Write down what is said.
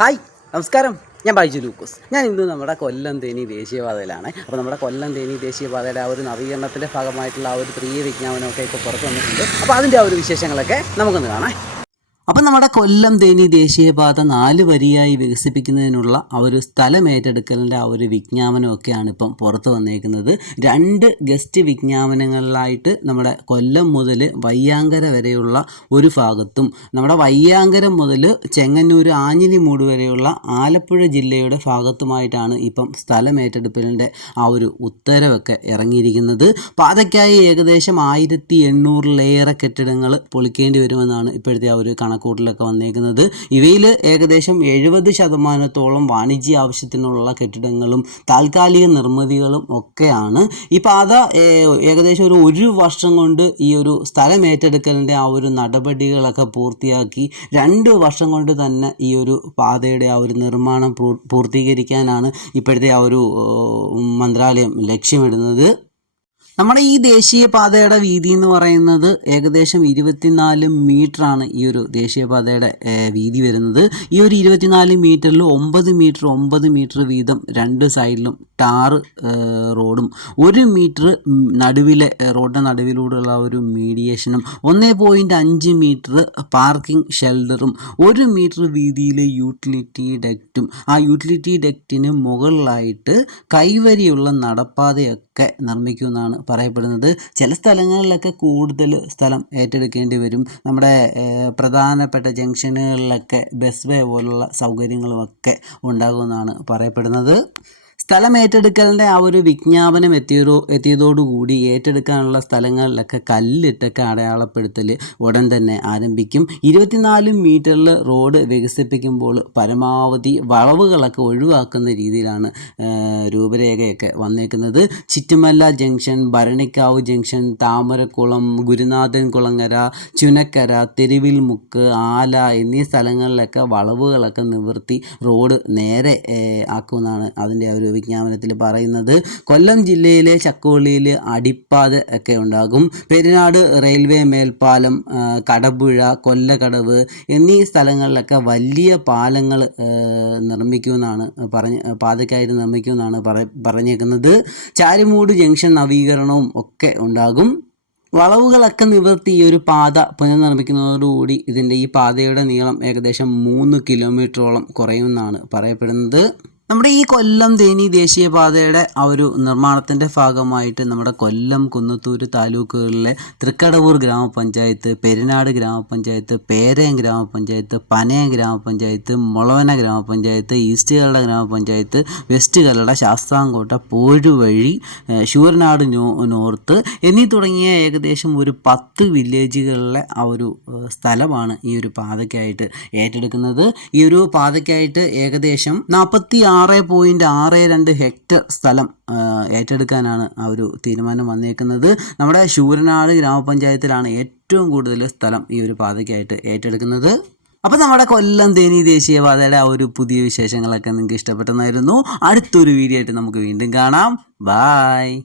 Hi നമസ്കാരം, ഞാൻ ബൈജു ലൂക്കോസ്. ഞാൻ ഇന്ന് നമ്മുടെ കൊല്ലം തേനി ദേശീയപാതയിലാണ്. അപ്പോൾ നമ്മുടെ കൊല്ലം തേനി ദേശീയപാതയുടെ ആ ഒരു നവീകരണത്തിൻ്റെ ഭാഗമായിട്ടുള്ള ആ ഒരു 3 വിജ്ഞാപനമൊക്കെ ഇപ്പോൾ പുറത്ത് വന്നിട്ടുണ്ട്. അപ്പോൾ അതിൻ്റെ ആ ഒരു വിശേഷങ്ങളൊക്കെ നമുക്കൊന്ന് കാണാം. അപ്പം നമ്മുടെ കൊല്ലം തേനി ദേശീയപാത 4 വരിയായി വികസിപ്പിക്കുന്നതിനുള്ള ആ ഒരു സ്ഥലം ഏറ്റെടുക്കലിൻ്റെ ആ ഒരു വിജ്ഞാപനമൊക്കെയാണ് ഇപ്പം പുറത്ത് വന്നേക്കുന്നത്. 2 ഗസ്റ്റ് വിജ്ഞാപനങ്ങളിലായിട്ട് നമ്മുടെ കൊല്ലം മുതൽ വയ്യാങ്കര വരെയുള്ള ഒരു ഭാഗത്തും നമ്മുടെ വയ്യാങ്കര മുതൽ ചെങ്ങന്നൂർ ആഞ്ഞിലിമൂട് വരെയുള്ള ആലപ്പുഴ ജില്ലയുടെ ഭാഗത്തുമായിട്ടാണ് ഇപ്പം സ്ഥലം ഏറ്റെടുക്കലിൻ്റെ ആ ഒരു ഉത്തരവൊക്കെ ഇറങ്ങിയിരിക്കുന്നത്. പാതയ്ക്കായി ഏകദേശം 1800-ലേറെ കെട്ടിടങ്ങൾ പൊളിക്കേണ്ടി വരുമെന്നാണ് ഇപ്പോഴത്തെ ആ ഒരു കണക്കൂട്ടിലൊക്കെ വന്നേക്കുന്നത്. ഇവയിൽ ഏകദേശം 70% വാണിജ്യ ആവശ്യത്തിനുള്ള കെട്ടിടങ്ങളും താൽക്കാലിക നിർമ്മിതികളും ഒക്കെയാണ്. ഈ പാത ഏകദേശം ഒരു വർഷം കൊണ്ട് ഈ ഒരു സ്ഥലം ഏറ്റെടുക്കലിൻ്റെ ആ ഒരു നടപടികളൊക്കെ പൂർത്തിയാക്കി 2 വർഷം കൊണ്ട് തന്നെ ഈ ഒരു പാതയുടെ ആ ഒരു നിർമ്മാണം പൂർത്തീകരിക്കാനാണ് ഇപ്പോഴത്തെ ആ ഒരു മന്ത്രാലയം ലക്ഷ്യമിടുന്നത്. നമ്മുടെ ഈ ദേശീയപാതയുടെ വീതി എന്ന് പറയുന്നത് ഏകദേശം 24 മീറ്ററാണ് ഈ ഒരു ദേശീയപാതയുടെ വീതി വരുന്നത്. ഈ ഒരു 24 മീറ്ററിൽ 9 മീറ്റർ വീതം 2 സൈഡിലും ടാർ റോഡും 1 മീറ്റർ നടുവിലെ റോഡിൻ്റെ നടുവിലൂടെയുള്ള ഒരു മീഡിയേഷനും 1.5 മീറ്റർ പാർക്കിംഗ് ഷെൽട്ടറും 1 മീറ്റർ വീതിയിലെ യൂട്ടിലിറ്റി ഡക്റ്റും ആ യൂട്ടിലിറ്റി ഡക്റ്റിന് മുകളിലായിട്ട് കൈവരിയുള്ള നടപ്പാതയൊക്കെ നിർമ്മിക്കുമെന്നാണ് പറയപ്പെടുന്നത്. ചില സ്ഥലങ്ങളിലൊക്കെ കൂടുതൽ സ്ഥലം ഏറ്റെടുക്കേണ്ടി വരും. നമ്മുടെ പ്രധാനപ്പെട്ട ജംഗ്ഷനുകളിലൊക്കെ ബസ് വേ പോലുള്ള സൗകര്യങ്ങളുമൊക്കെ ഉണ്ടാകുമെന്നാണ് പറയപ്പെടുന്നത്. സ്ഥലം ഏറ്റെടുക്കലിൻ്റെ ആ ഒരു വിജ്ഞാപനം എത്തിയതോടുകൂടി ഏറ്റെടുക്കാനുള്ള സ്ഥലങ്ങളിലൊക്കെ കല്ലിട്ടൊക്കെ അടയാളപ്പെടുത്തൽ ഉടൻ തന്നെ ആരംഭിക്കും. 24 മീറ്ററിൽ റോഡ് വികസിപ്പിക്കുമ്പോൾ പരമാവധി വളവുകളൊക്കെ ഒഴിവാക്കുന്ന രീതിയിലാണ് രൂപരേഖയൊക്കെ വന്നേക്കുന്നത്. ചിറ്റുമല്ല ജംഗ്ഷൻ, ഭരണിക്കാവ് ജംഗ്ഷൻ, താമരക്കുളം, ഗുരുനാഥൻ കുളങ്ങര, ചുനക്കര, തെരുവിൽമുക്ക്, ആല എന്നീ സ്ഥലങ്ങളിലൊക്കെ വളവുകളൊക്കെ നിവർത്തി റോഡ് നേരെ ആക്കുമെന്നാണ് അതിൻ്റെ ആ ഒരു വിജ്ഞാപനത്തിൽ പറയുന്നത്. കൊല്ലം ജില്ലയിലെ ചക്കോളിയിൽ അടിപ്പാത ഒക്കെ ഉണ്ടാകും. പെരിനാട് റെയിൽവേ മേൽപ്പാലം, കടമ്പുഴ, കൊല്ലകടവ് എന്നീ സ്ഥലങ്ങളിലൊക്കെ വലിയ പാലങ്ങൾ നിർമ്മിക്കുമെന്നാണ് പാതയ്ക്കായിട്ട് നിർമ്മിക്കുമെന്നാണ് പറഞ്ഞേക്കുന്നത്. ചാരുമൂട് ജംഗ്ഷൻ നവീകരണവും ഒക്കെ ഉണ്ടാകും. വളവുകളൊക്കെ നിവർത്തി ഈ ഒരു പാത പുനർനിർമ്മിക്കുന്നതോടുകൂടി ഇതിൻ്റെ ഈ പാതയുടെ നീളം ഏകദേശം 3 കിലോമീറ്ററോളം കുറയുമെന്നാണ് പറയപ്പെടുന്നത്. നമ്മുടെ ഈ കൊല്ലം തേനി ദേശീയപാതയുടെ ആ ഒരു നിർമ്മാണത്തിൻ്റെ ഭാഗമായിട്ട് നമ്മുടെ കൊല്ലം, കുന്നത്തൂർ താലൂക്കുകളിലെ തൃക്കടവൂർ ഗ്രാമപഞ്ചായത്ത്, പെരിനാട് ഗ്രാമപഞ്ചായത്ത്, പേരയം ഗ്രാമപഞ്ചായത്ത്, പനയം ഗ്രാമപഞ്ചായത്ത്, മുളവന ഗ്രാമപഞ്ചായത്ത്, ഈസ്റ്റ് കല്ലട ഗ്രാമപഞ്ചായത്ത്, വെസ്റ്റ് കല്ലട, ശാസ്താംകോട്ട, പോരുവഴി, ശൂരനാട് നോർത്ത് എന്നീ തുടങ്ങിയ ഏകദേശം ഒരു 10 വില്ലേജുകളിലെ ആ ഒരു സ്ഥലമാണ് ഈ ഒരു പാതയ്ക്കായിട്ട് ഏറ്റെടുക്കുന്നത്. ഈ ഒരു പാതയ്ക്കായിട്ട് ഏകദേശം 46.62 ഹെക്ടർ സ്ഥലം ഏറ്റെടുക്കാനാണ് ആ ഒരു തീരുമാനം വന്നേക്കുന്നത്. നമ്മുടെ ശൂരനാട് ഗ്രാമപഞ്ചായത്തിലാണ് ഏറ്റവും കൂടുതൽ സ്ഥലം ഈ ഒരു പാതയ്ക്കായിട്ട് ഏറ്റെടുക്കുന്നത്. അപ്പോൾ നമ്മുടെ കൊല്ലം തേനി ദേശീയപാതയുടെ ആ ഒരു പുതിയ വിശേഷങ്ങളൊക്കെ നിങ്ങൾക്ക് ഇഷ്ടപ്പെട്ടെന്നായിരുന്നു. അടുത്തൊരു വീഡിയോ ആയിട്ട് നമുക്ക് വീണ്ടും കാണാം. ബായ്.